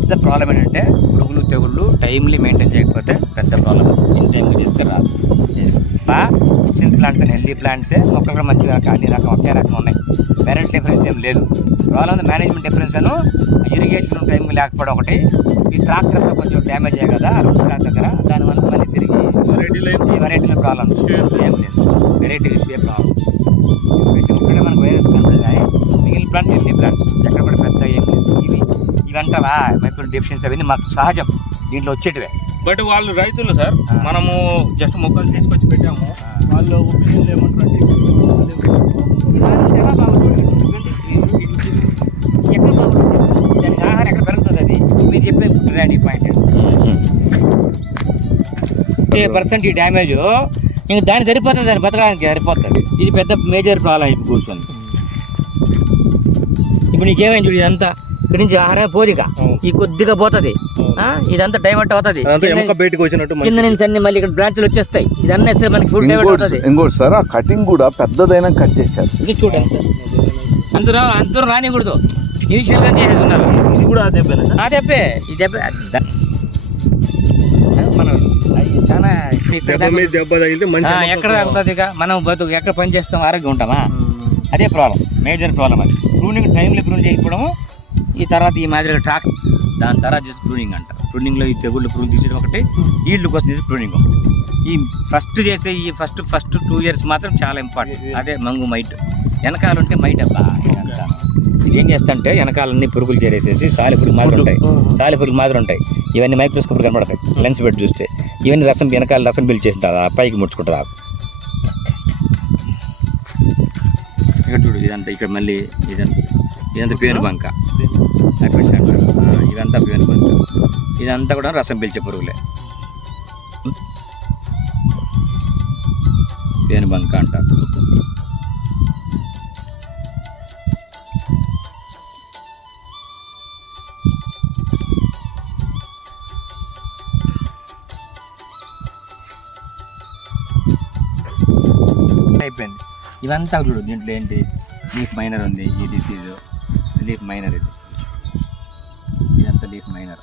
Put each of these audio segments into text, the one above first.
పెద్ద ప్రాబ్లం ఏంటంటే పురుగులు తెగుళ్ళు టైమ్లీ మెయింటైన్ చేయకపోతే పెద్ద ప్రాబ్లం. ఇన్ టైంకి చేస్తే రాదు. ఇచ్చిన ప్లాంట్స్ హెల్దీ ప్లాంట్సే, మొక్కలు కూడా మంచిగా అన్ని రకం ఒకే రకం ఉన్నాయి. వెరైటీ డిఫరెన్స్ ఏం లేదు. ప్రాబ్లం మేనేజ్మెంట్ డిఫరెన్స్ అను ఇరిగేషన్ టైంకి లేకపోవడం ఒకటి. ఈ ట్రాక్టర్తో కొంచెం డ్యామేజ్ అయ్యాయి కదా ఆ రోడ్ ప్లాంట్ దగ్గర, దానివల్ల మళ్ళీ తిరిగి వెరైటీల ప్రాబ్లం ఏం లేదు. వెరైటీ షేప్ ప్రాబ్లం ఒక్కడే మనకు వైరస్ కనపడదు. కానీ మిగిలిన ప్లాంట్స్ హెల్దీ ప్లాంట్స్ ఎక్కడ కూడా పెద్ద ఏం లేదు. ఇవంటావా మైక్రో డెఫిషియన్సీ అవన్నీ మాకు సహజం, దీంట్లో వచ్చేటివే. బట్ వాళ్ళు రైతులు సార్, మనము జస్ట్ మొక్కలు తీసుకొచ్చి పెట్టాము, వాళ్ళు ఒపీనియన్లు ఏమంటారు ఎలా బాగుంటుంది, ఎక్కడ బాగుంటుంది, దానికి ఆహారం ఎక్కడ పెరుగుతుంది, అది మీరు చెప్పే రాని పాయింట్. 50% ఈ డ్యామేజ్ ఇంక దానికి సరిపోతుంది, దాన్ని బతకడానికి సరిపోతుంది. ఇది పెద్ద మేజర్ ప్రాబ్లం ఇప్పుడు కూర్చొని. ఇప్పుడు నీకేమైంది చూడు, ఇదంతా ఇక్కడ నుంచి ఆహారం పోదిగా ఈ కొద్దిగా పోతుంది, ఇదంతా డైవర్ట్ అవుతుంది కింద నుంచి అన్ని మళ్ళీ ఇక్కడ బ్రాంచ్లు వచ్చేస్తాయి. ఇదన్నీ వస్తే మనకి ఫుడ్ డైవర్ట్ అవుతుంది. ఇంకోటి సార్, ఆ కటింగ్ కూడా పెద్దదైనా కట్ చేశారు. ఇది చూడండి, అందరూ రానికూడదు, ఇనిషియల్ గా చేసేది ఉన్నారు. ఇది కూడా అదే దెబ్బే, ఈ దెబ్బ మనం చాలా ఎక్కడ ఉంటుంది ఇక మనం బతుకు ఎక్కడ పని చేస్తాం, ఆరోగ్యం ఉంటామా, అదే ప్రాబ్లం, మేజర్ ప్రాబ్లం. అది ప్రూనింగ్ టైంలో ప్రూన్ చేయకపోవడము. ఈ తర్వాత ఈ మాదిరిగా ట్రాక్, దాని తర్వాత చేసి ప్రూనింగ్ అంటారు. ప్రూనింగ్లో ఈ తెగుళ్ళు ప్రూన్ తీసేయడం ఒకటి, ఈల్డ్ కోసం చేసి ప్రూనింగ్ ఒకటి. ఈ ఫస్ట్ చేసే ఈ ఫస్ట్ 2 years మాత్రం చాలా ఇంపార్టెంట్. అదే మంగు మైట్, వెనకాల ఉంటే మైట్ అబ్బా. ఇది ఏం చేస్తా వెనకాలన్నీ పురుగులు చేరేసేసి సాలి పురుగు మాదిరి ఉంటాయి. ఇవన్నీ మైక్రోస్కోప్ కనపడతాయి లెన్స్ పెట్టి చూస్తే. ఇవన్నీ వెనకాల రసం పీల్చేసింటారు, ఆ పైకి ముడుచుకుంటారు. ఇక్కడ చూడు, ఇదంతా ఇక్కడ మళ్ళీ ఇదంతా పేను బంక, ఇదంతా పేను బంక, ఇదంతా కూడా రసం పీల్చే పురుగులే, పేను బంక అంటారు. అయిపోయింది. ఇవంతా చూడు, దీంట్లో ఏంటి లీఫ్ మైనర్ ఉంది. ఈ డిసీజ్ లీఫ్ మైనర్, ఇదంతా లీఫ్ మైనర్.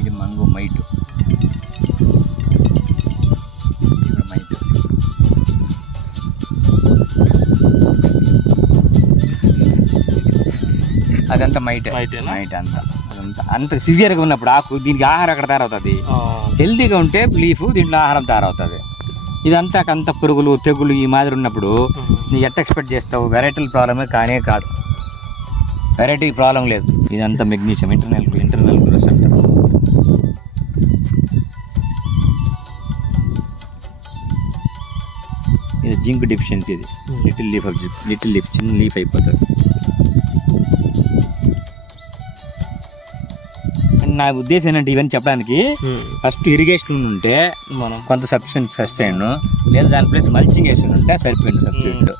ఇది మంగు మైట్, మైట్. అదంతా మైట్ అంత సివియర్గా ఉన్నప్పుడు ఆకు దీనికి ఆహారం అక్కడ తయారవుతుంది. హెల్తీగా ఉంటే లీఫ్ దీంట్లో ఆహారం తయారవుతుంది. ఇదంతా పురుగులు తెగులు ఈ మాదిరి ఉన్నప్పుడు నీకు ఎట్ట ఎక్స్పెక్ట్ చేస్తావు? వెరైటీల ప్రాబ్లమే కానే కాదు, వెరైటీ ప్రాబ్లం లేదు. ఇదంతా మెగ్నీషియం, ఇంటర్నల్ గ్రోస్ అంటారు. ఇది జింక్ డెఫిషియన్సీ. ఇది లిటిల్ లీఫ్ చిన్న లీఫ్ అయిపోతుంది. నా ఉద్దేశం ఏంటంటే ఇవన్నీ చెప్పడానికి, ఫస్ట్ ఇరిగేషన్ ఉంటే మనం కొంత సబ్స్టెన్స్ సస్టైన్, లేదా దాని ప్లస్ మల్చింగ్ వేసి ఉంటే సరిపోయింది సబ్స్టెంట్.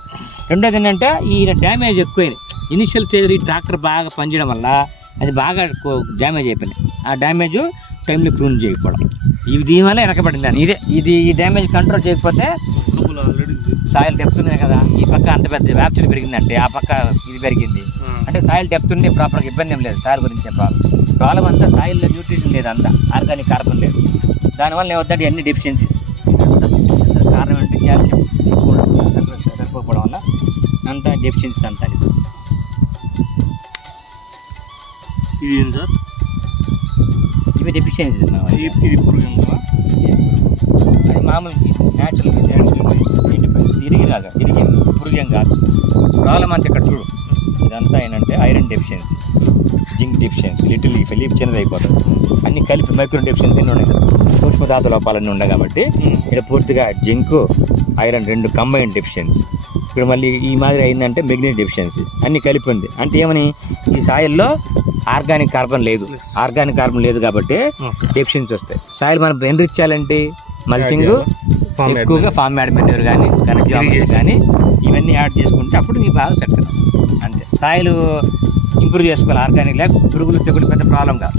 రెండోది ఏంటంటే ఈ డ్యామేజ్ ఎక్కువైంది. ఇనిషియల్ స్టేజ్ ఈ ట్రాక్టర్ బాగా పనిచేయడం వల్ల అది బాగా డ్యామేజ్ అయిపోయింది. ఆ డ్యామేజ్ టైంలో ప్రూన్ చేయకపోవడం, ఇవి దీనివల్ల వెనకబడింది అని. ఇది ఈ డ్యామేజ్ కంట్రోల్ చేయకపోతే సాయిల్ డెప్త్ ఉంది కదా, ఈ పక్క అంత పెద్ద వ్యాప్తి పెరిగిందంటే ఆ పక్క ఇది పెరిగింది అంటే సాయిల్ డెప్త్ ఉండి ప్రాపర్గా ఇబ్బంది ఏం లేదు. సాయిల్ గురించి ప్రాబ్లం అంతా సాయిల్లో న్యూట్రిషన్ లేదు, అంతా ఆర్గానిక్ కార్బన్ లేదు. దానివల్ల ఏమవుతుంది, అన్ని డెఫిషియన్సీస్. కారణం ఏంటంటే కాల్షియం సరిపోవడం వల్ల అంతా డెఫిషియన్సీస్ అంతా. ఇది ఏంటి సార్? ఇవి డెఫిషియన్సీస్. ఇది పురుగు అది మామూలు న్యాచురల్ తిరిగి పురుగేం కాదు. ప్రాబ్లం అంతా ఇక్కడ చూడు, ఇదంతా ఏంటంటే iron deficiency, zinc deficiency, little leaf చిన్నది అయిపోతుంది. అన్ని కలిపి మైక్రో డెఫిషియన్సీ ఉన్నాయి కదా, సూక్ష్మ ధాతు లోపాలన్నీ ఉన్నాయి కాబట్టి ఇక్కడ పూర్తిగా జింక్ ఐరన్ 2 కంబైన్ డెఫిషియన్సీ. ఇప్పుడు మళ్ళీ ఈ మాదిరి అయిందంటే మెగ్నీషియం డెఫిషియన్సీ, అన్ని కలిపి ఉంది. అంటే ఏమని, ఈ సాయిల్లో ఆర్గానిక్ కార్బన్ లేదు కాబట్టి డెఫిషియన్సీ వస్తాయి. సాయిల్ మనం ఎన్రిచ్ చేయాలంటే మల్చింగ్, ఎక్కువగా ఫామ్ యాడ్ మెన్యూర్ కానీ ఘనజీవామృతం కానీ ఇవన్నీ యాడ్ చేసుకుంటే అప్పుడు మీకు బాగా సెట్ అవుతుంది. అంతే, సాయిల్ ఇంప్రూవ్ చేసుకోవాలి. ఆర్గానిక్ లేక పురుగులు తెగులు పెద్ద ప్రాబ్లం కాదు.